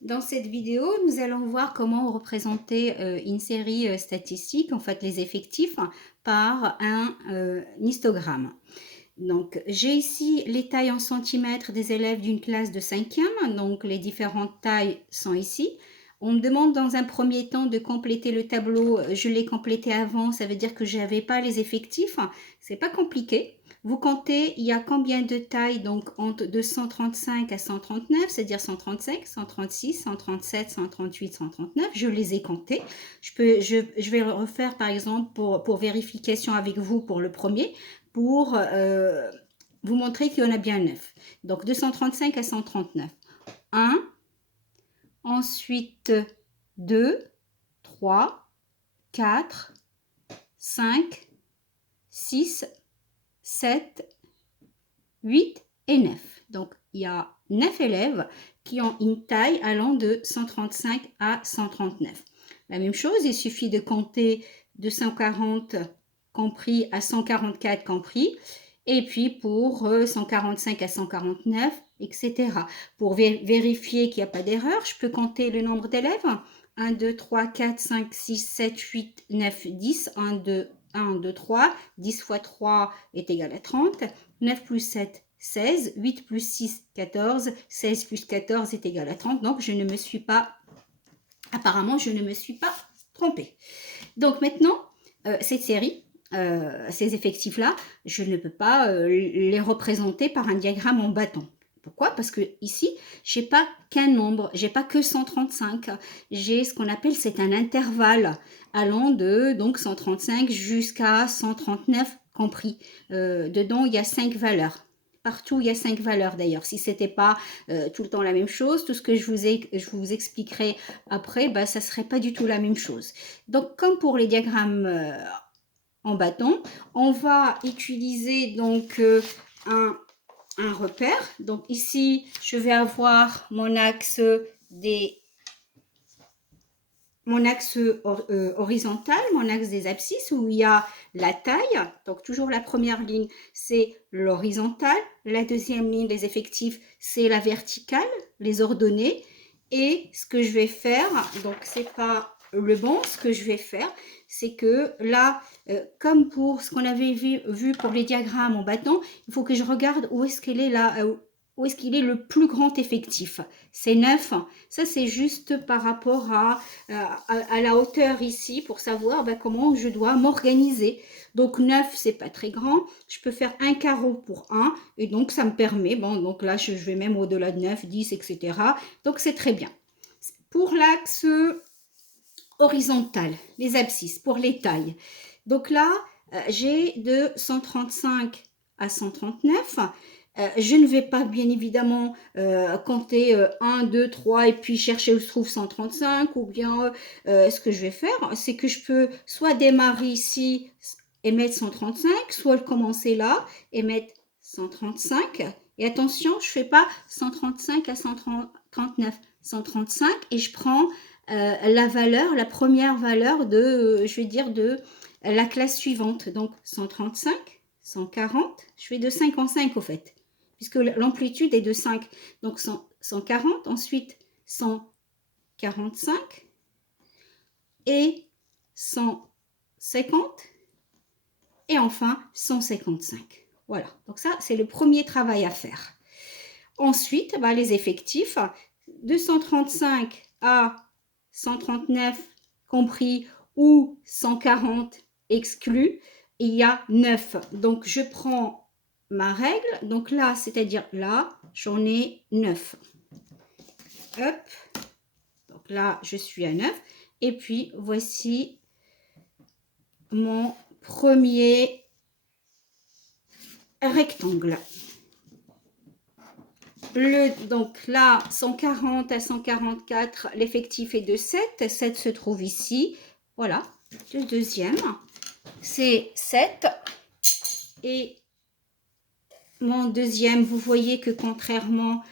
Dans cette vidéo, nous allons voir comment représenter une série statistique, en fait les effectifs, par un histogramme. Donc, j'ai ici les tailles en centimètres des élèves d'une classe de 5e, donc les différentes tailles sont ici. On me demande dans un premier temps de compléter le tableau, je l'ai complété avant, ça veut dire que je n'avais pas les effectifs, c'est pas compliqué. Vous comptez, il y a combien de tailles, donc entre de 135 à 139, c'est-à-dire 135, 136, 137, 138, 139, je les ai comptés. Je vais le refaire par exemple pour vérification avec vous pour le premier, pour vous montrer qu'il y en a bien 9. Donc de 135 à 139. 1, ensuite 2, 3, 4, 5, 6, 7, 8 et 9. Donc il y a 9 élèves qui ont une taille allant de 135 à 139. La même chose, il suffit de compter de 140 compris à 144 compris, et puis pour 145 à 149, etc. Pour vérifier qu'il n'y a pas d'erreur, je peux compter le nombre d'élèves. 1, 2, 3, 4, 5, 6, 7, 8, 9, 10. 1, 2, 1, 2, 3. 10 fois 3 est égal à 30. 9 plus 7, 16. 8 plus 6, 14. 16 plus 14 est égal à 30. Donc, je ne me suis pas, apparemment, je ne me suis pas trompée. Donc, maintenant, cette série, ces effectifs-là, je ne peux pas les représenter par un diagramme en bâton. Pourquoi? Parce que ici, j'ai pas qu'un nombre, j'ai pas que 135. J'ai ce qu'on appelle, c'est un intervalle allant de donc 135 jusqu'à 139 compris. Dedans, il y a 5 valeurs. Partout, il y a 5 valeurs d'ailleurs. Si ce n'était pas tout le temps la même chose, tout ce que je vous expliquerai après, bah, ça ne serait pas du tout la même chose. Donc, comme pour les diagrammes en bâton, on va utiliser donc un repère. Donc ici, je vais avoir mon axe horizontal, mon axe des abscisses où il y a la taille. Donc toujours la première ligne, c'est l'horizontale. La deuxième ligne des effectifs, c'est la verticale, les ordonnées. Et ce que je vais faire, donc c'est pas le bon, ce que je vais faire, c'est que là, comme pour ce qu'on avait vu pour les diagrammes en bâton, il faut que je regarde où est-ce qu'elle est là, où est-ce qu'il est le plus grand effectif. C'est 9. Ça, c'est juste par rapport à la hauteur ici pour savoir comment je dois m'organiser. Donc 9, c'est pas très grand. Je peux faire un carreau pour 1 et donc ça me permet, bon, donc là je vais même au-delà de 9, 10, etc. Donc c'est très bien. Pour l'axe horizontal, les abscisses, pour les tailles. Donc là, j'ai de 135 à 139. Je ne vais pas bien évidemment compter 1, 2, 3 et puis chercher où se trouve 135 ou bien ce que je vais faire, c'est que je peux soit démarrer ici et mettre 135, soit commencer là et mettre 135. Et attention, je ne fais pas 135 à 139, 135 et je prends la valeur, la première valeur de, je vais dire, de la classe suivante. Donc 135, 140, je fais de 5 en 5 au fait, puisque l'amplitude est de 5. Donc 140, ensuite 145 et 150 et enfin 155. Voilà, donc ça c'est le premier travail à faire. Ensuite, les effectifs, de 135 à 139 compris ou 140 exclus, il y a 9. Donc, je prends ma règle. Donc là, c'est-à-dire là, j'en ai 9. Hop. Donc là, je suis à 9. Et puis, voici mon premier rectangle. Donc là, 140 à 144, l'effectif est de 7. 7 se trouve ici. Voilà, le deuxième, c'est 7. Et mon deuxième, vous voyez que contrairement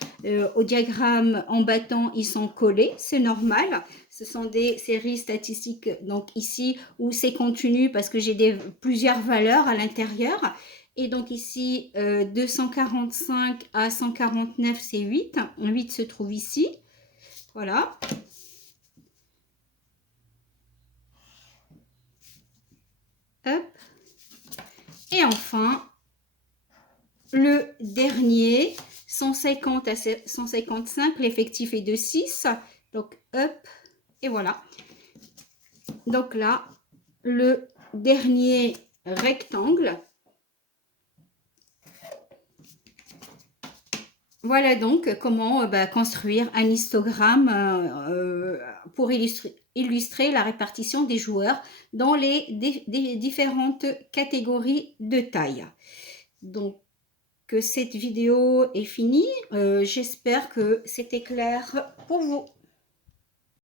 au diagramme en bâton, ils sont collés. C'est normal. Ce sont des séries statistiques, donc ici, où c'est continu parce que j'ai plusieurs valeurs à l'intérieur. Et donc ici, de 145 à 149, c'est 8. 8 se trouve ici. Voilà. Hop. Et enfin, le dernier, 150 à 155, l'effectif est de 6. Donc, hop, et voilà. Donc là, le dernier rectangle. Voilà donc comment construire un histogramme pour illustrer la répartition des joueurs dans les différentes catégories de taille. Donc, cette vidéo est finie. J'espère que c'était clair pour vous.